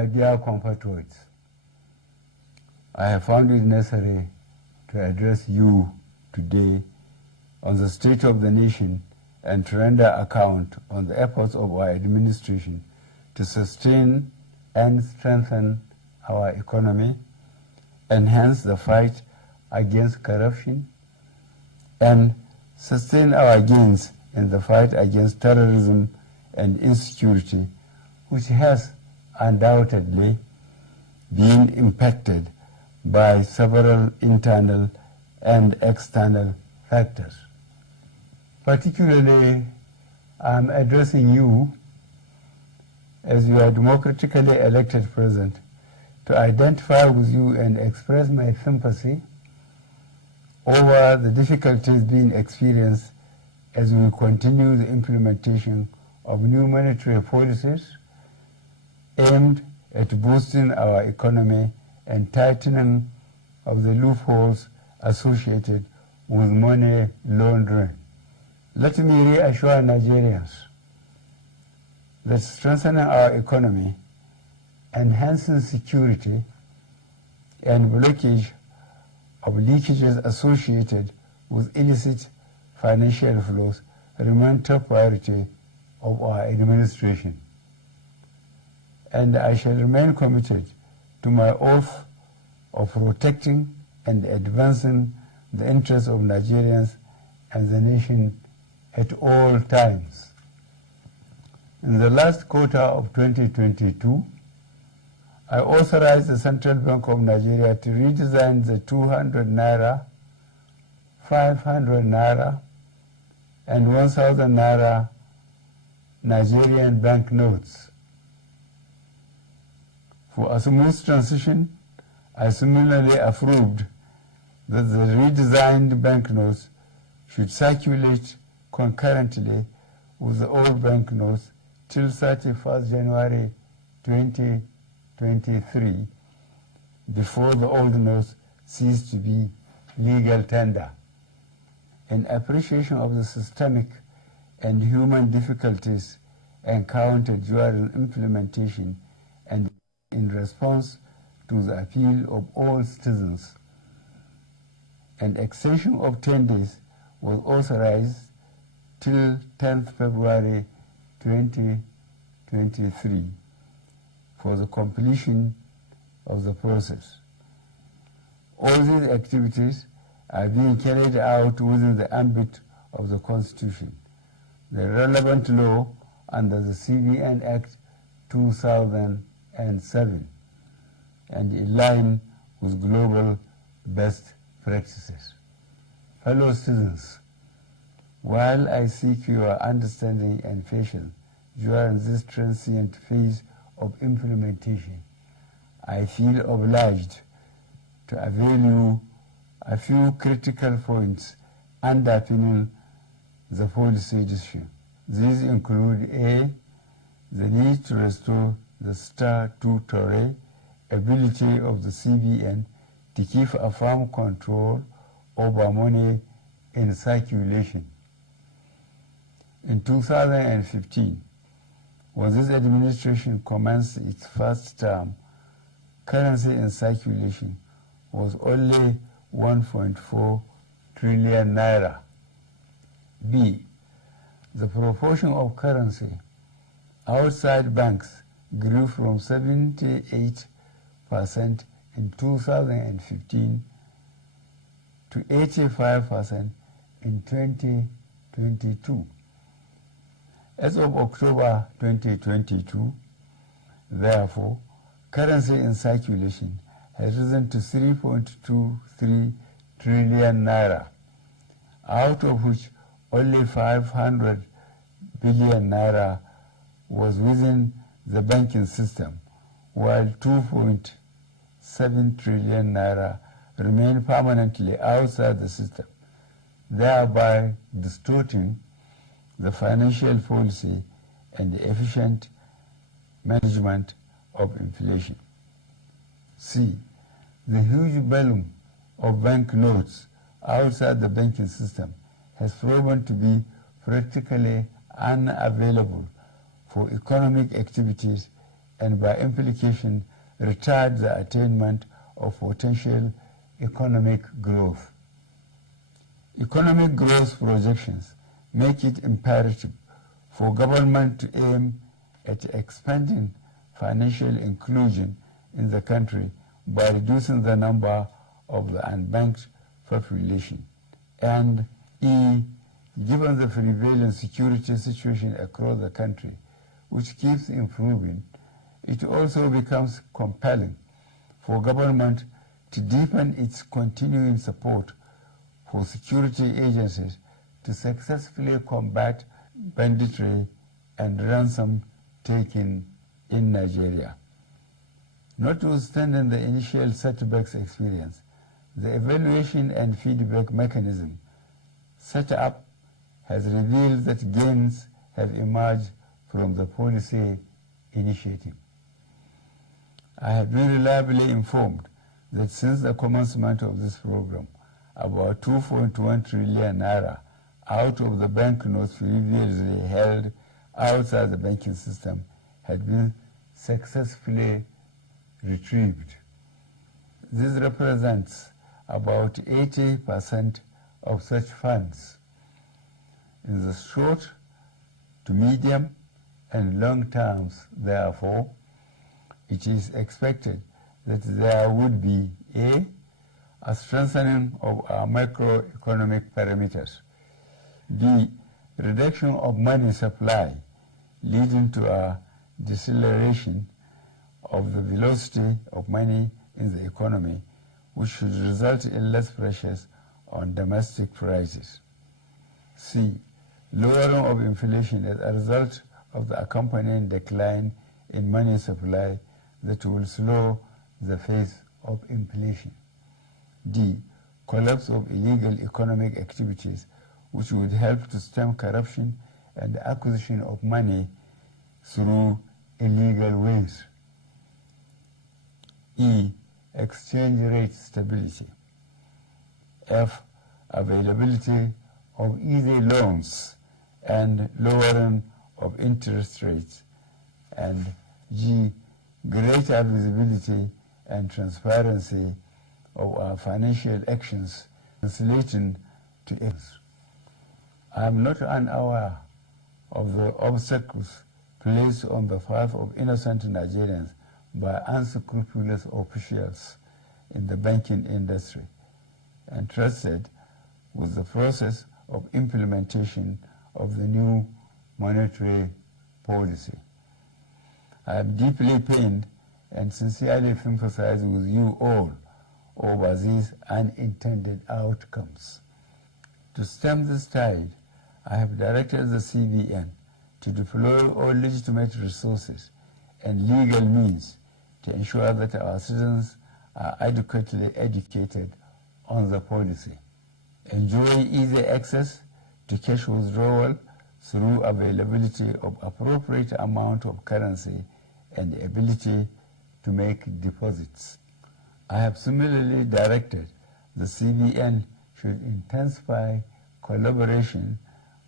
My dear compatriots, I have found it necessary to address you today on the state of the nation and to render account on the efforts of our administration to sustain and strengthen our economy, enhance the fight against corruption, and sustain our gains in the fight against terrorism and insecurity, which has undoubtedly been impacted by several internal and external factors. Particularly, I am addressing you as your democratically elected president to identify with you and express my sympathy over the difficulties being experienced as we continue the implementation of new monetary policies aimed at boosting our economy and tightening of the loopholes associated with money laundering. Let me reassure Nigerians that strengthening our economy, enhancing security, and blockage of leakages associated with illicit financial flows remain top priority of our administration. And I shall remain committed to my oath of protecting and advancing the interests of Nigerians and the nation at all times. In the last quarter of 2022, I authorized the Central Bank of Nigeria to redesign the 200 Naira, 500 Naira, and 1,000 Naira Nigerian banknotes. For a smooth transition, I similarly approved that the redesigned banknotes should circulate concurrently with the old banknotes till 31st January 2023, before the old notes cease to be legal tender. In appreciation of the systemic and human difficulties encountered during implementation and in response to the appeal of all citizens, an extension of 10 days was authorized till 10th February 2023 for the completion of the process. All these activities are being carried out within the ambit of the Constitution, the relevant law under the CBN Act 2007, and in line with global best practices. Fellow citizens, while I seek your understanding and patience during this transient phase of implementation, I feel obliged to avail you a few critical points underpinning the policy decision. These include A, the need to restore the statutory ability of the CBN to keep a firm control over money in circulation. In 2015, when this administration commenced its first term, currency in circulation was only 1.4 trillion naira. B, the proportion of currency outside banks grew from 78% in 2015 to 85% in 2022. As of October 2022, therefore, currency in circulation has risen to 3.23 trillion naira, out of which only 500 billion naira was within the banking system, while 2.7 trillion naira remain permanently outside the system, thereby distorting the financial policy and the efficient management of inflation. C, the huge volume of banknotes outside the banking system has proven to be practically unavailable for economic activities and by implication retard the attainment of potential economic growth. Economic growth projections make it imperative for government to aim at expanding financial inclusion in the country by reducing the number of the unbanked population. And E, given the prevailing security situation across the country, which keeps improving, it also becomes compelling for government to deepen its continuing support for security agencies to successfully combat banditry and ransom taking in Nigeria. Notwithstanding the initial setbacks experience, the evaluation and feedback mechanism set up has revealed that gains have emerged from the policy initiative. I have been reliably informed that since the commencement of this program, about 2.1 trillion naira out of the banknotes previously held outside the banking system had been successfully retrieved. This represents about 80% of such funds. In the short to medium and long terms, therefore, it is expected that there would be a strengthening of our macroeconomic parameters, B, reduction of money supply leading to a deceleration of the velocity of money in the economy, which should result in less pressures on domestic prices. C, lowering of inflation as a result of the accompanying decline in money supply that will slow the pace of inflation. D, collapse of illegal economic activities which would help to stem corruption and the acquisition of money through illegal ways. E, exchange rate stability. F, availability of easy loans and lowering of interest rates. And G, greater visibility and transparency of our financial actions translating to aims. I am not unaware of the obstacles placed on the path of innocent Nigerians by unscrupulous officials in the banking industry, entrusted with the process of implementation of the new monetary policy. I am deeply pained and sincerely sympathize with you all over these unintended outcomes. To stem this tide, I have directed the CBN to deploy all legitimate resources and legal means to ensure that our citizens are adequately educated on the policy, enjoy easy access to cash withdrawal through availability of appropriate amount of currency and the ability to make deposits. I have similarly directed the CBN should intensify collaboration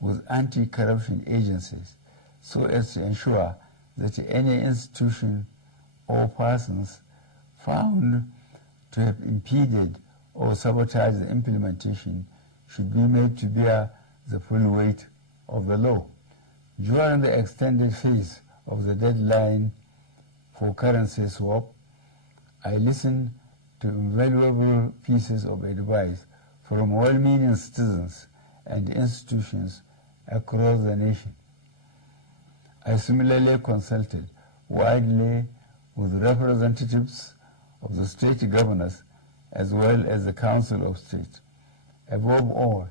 with anti-corruption agencies so as to ensure that any institution or persons found to have impeded or sabotaged the implementation should be made to bear the full weight of the law. During the extended phase of the deadline for currency swap, I listened to invaluable pieces of advice from well-meaning citizens and institutions across the nation. I similarly consulted widely with representatives of the state governors as well as the Council of State. Above all,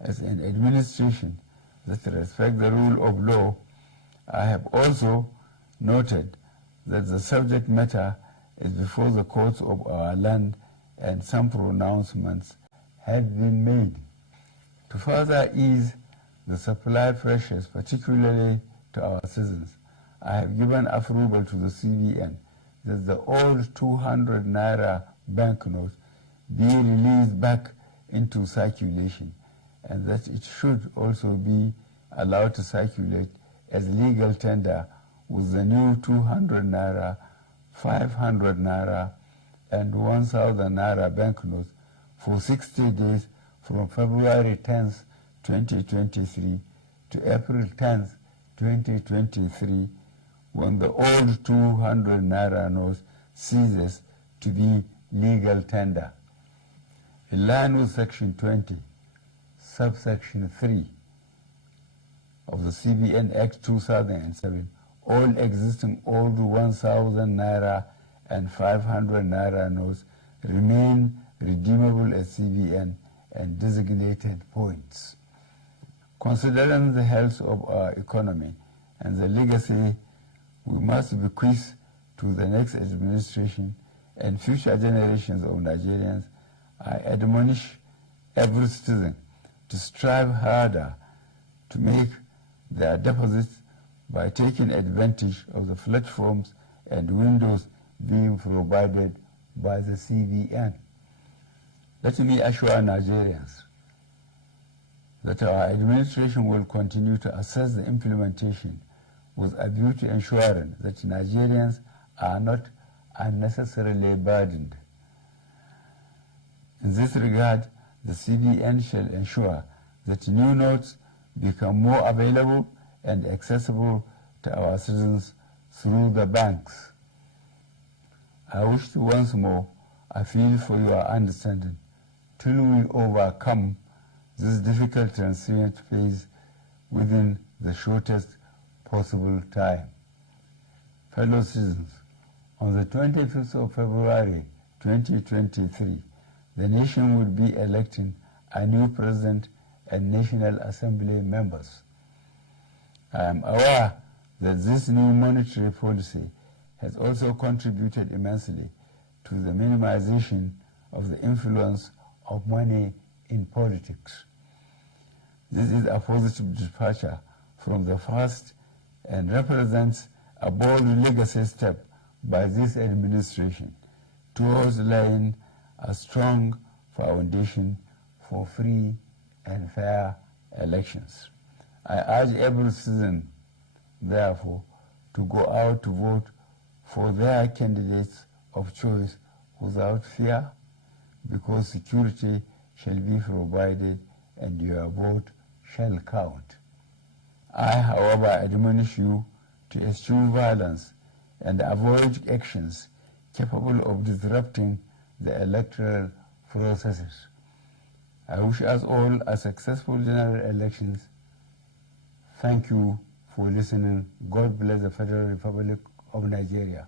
as an administration that respects the rule of law, I have also noted that the subject matter is before the courts of our land and some pronouncements have been made. To further ease the supply pressures, particularly to our citizens, I have given approval to the CBN that the old 200 Naira banknotes be released back into circulation and that it should also be allowed to circulate as legal tender with the new 200 Naira, 500 Naira, and 1,000 Naira banknotes for 60 days from February 10th, 2023 to April 10th, 2023, when the old 200 Naira notes ceases to be legal tender. In line with Section 20, subsection 3 of the CBN Act 2007, all existing old 1,000 Naira and 500 Naira notes remain redeemable at CBN and designated points. Considering the health of our economy and the legacy we must bequeath to the next administration and future generations of Nigerians, I admonish every citizen to strive harder to make their deposits by taking advantage of the platforms and windows being provided by the CBN. Let me assure Nigerians that our administration will continue to assess the implementation with a view to ensuring that Nigerians are not unnecessarily burdened. In this regard, the CBN shall ensure that new notes become more available and accessible to our citizens through the banks. I wish to once more appeal for your understanding till we overcome this difficult transient phase within the shortest possible time. Fellow citizens, on the 25th of February 2023, the nation will be electing a new president and National Assembly members. I am aware that this new monetary policy has also contributed immensely to the minimization of the influence of money in politics. This is a positive departure from the past and represents a bold legacy step by this administration towards laying a strong foundation for free and fair elections. I urge every citizen, therefore, to go out to vote for their candidates of choice without fear, because security shall be provided and your vote shall count. I, however, admonish you to eschew violence and avoid actions capable of disrupting the electoral processes. I wish us all a successful general elections. Thank you for listening. God bless the Federal Republic of Nigeria.